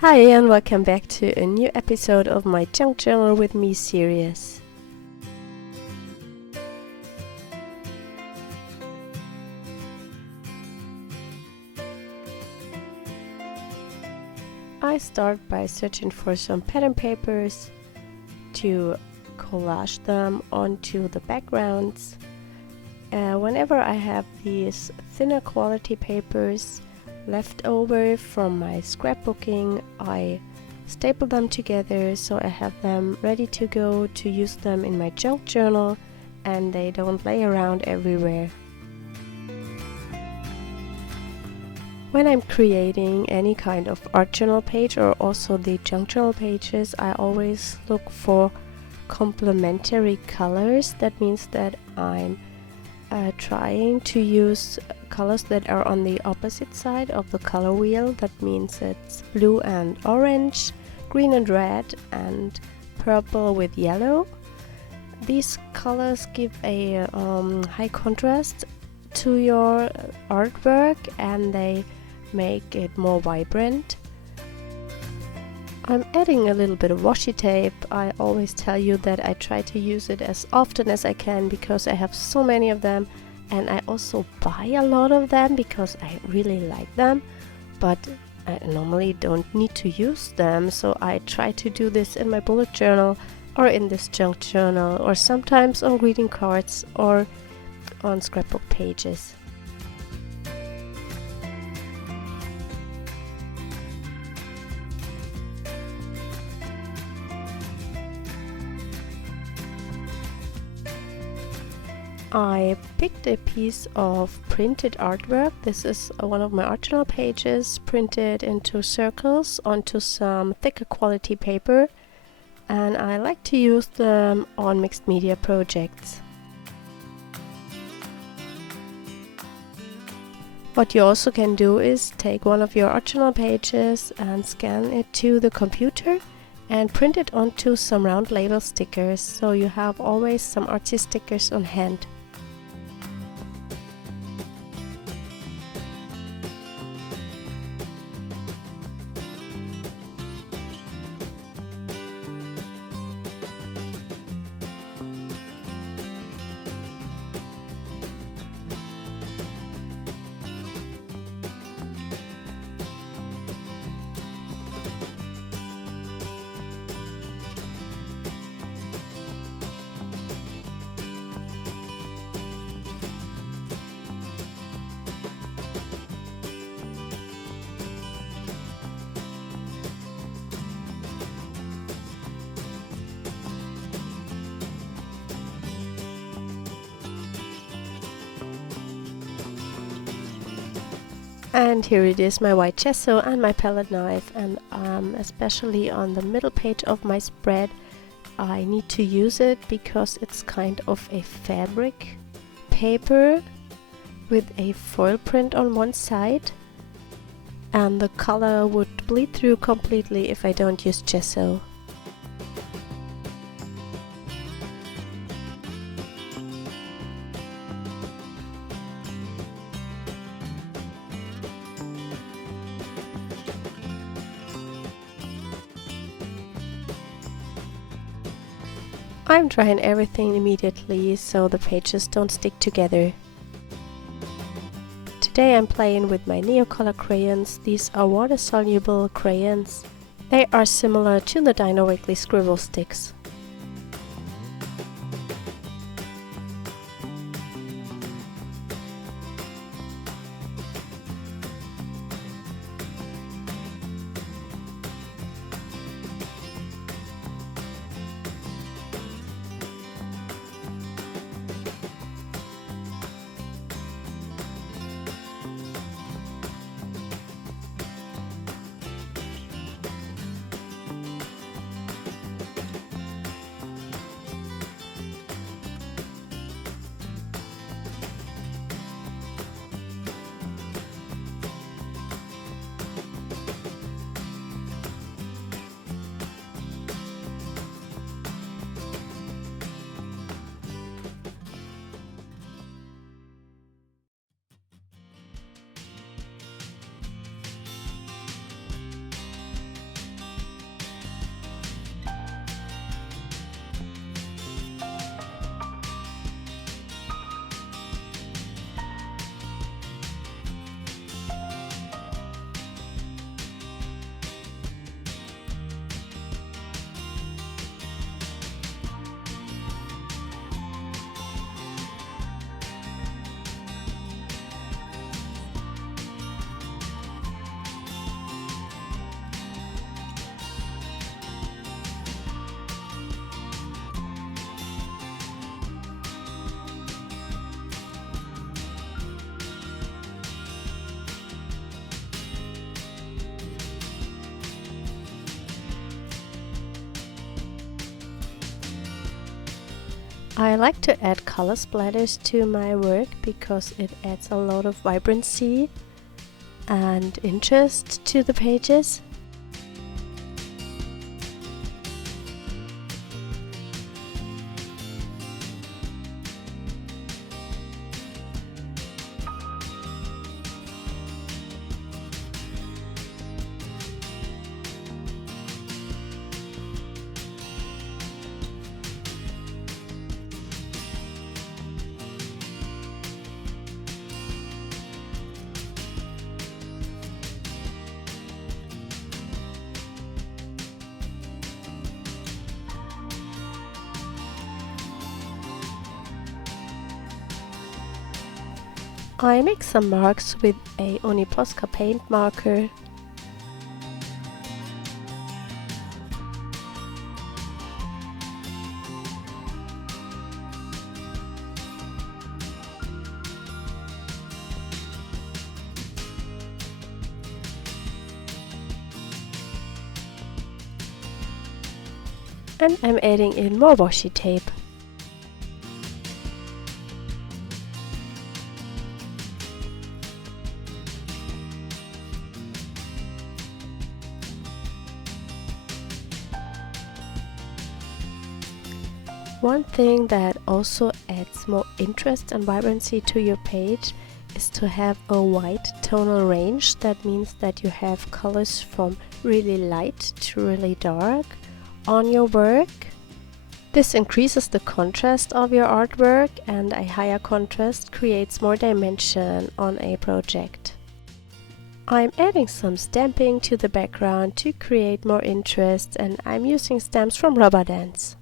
Hi and welcome back to a new episode of my Junk Journal with Me series. I start by searching for some pattern papers to collage them onto the backgrounds. Whenever I have these thinner quality papers left over from my scrapbooking, I staple them together so I have them ready to go to use them in my junk journal and they don't lay around everywhere. When I'm creating any kind of art journal page or also the junk journal pages, I always look for complementary colors. That means that I'm trying to use colors that are on the opposite side of the color wheel. That means it's blue and orange, green and red, and purple with yellow. These colors give a high contrast to your artwork and they make it more vibrant. I'm adding a little bit of washi tape. I always tell you that I try to use it as often as I can because I have so many of them, and I also buy a lot of them because I really like them, but I normally don't need to use them, so I try to do this in my bullet journal or in this junk journal or sometimes on greeting cards or on scrapbook pages. I picked a piece of printed artwork. This is one of my art journal pages printed into circles onto some thicker quality paper, and I like to use them on mixed media projects. What you also can do is take one of your art journal pages and scan it to the computer and print it onto some round label stickers, so you have always some artsy stickers on hand. And here it is, my white gesso and my palette knife, and especially on the middle page of my spread I need to use it because it's kind of a fabric paper with a foil print on one side, and the color would bleed through completely if I don't use gesso. I'm trying everything immediately so the pages don't stick together. Today I'm playing with my Neocolor crayons. These are water-soluble crayons. They are similar to the Dino Wiggly scribble sticks. I like to add color splatters to my work because it adds a lot of vibrancy and interest to the pages. I make some marks with a Posca paint marker. And I'm adding in more washi tape. One thing that also adds more interest and vibrancy to your page is to have a wide tonal range. That means that you have colors from really light to really dark on your work. This increases the contrast of your artwork, and a higher contrast creates more dimension on a project. I'm adding some stamping to the background to create more interest, and I'm using stamps from Rubber Dance.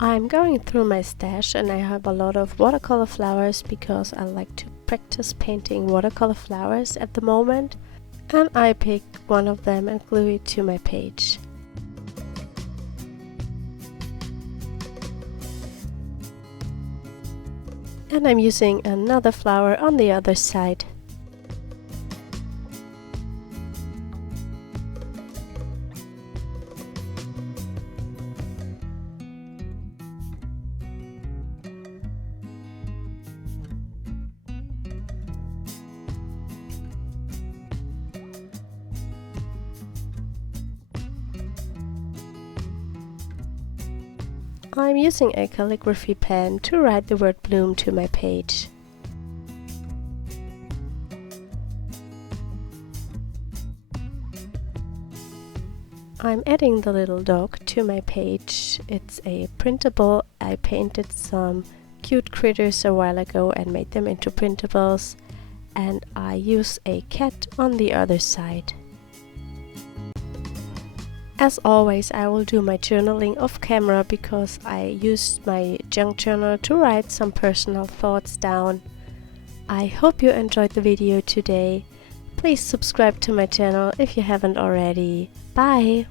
I'm going through my stash and I have a lot of watercolor flowers because I like to practice painting watercolor flowers at the moment, and I pick one of them and glue it to my page. And I'm using another flower on the other side. I'm using a calligraphy pen to write the word bloom to my page. I'm adding the little dog to my page. It's a printable. I painted some cute critters a while ago and made them into printables, and I use a cat on the other side. As always, I will do my journaling off camera because I used my junk journal to write some personal thoughts down. I hope you enjoyed the video today. Please subscribe to my channel if you haven't already. Bye!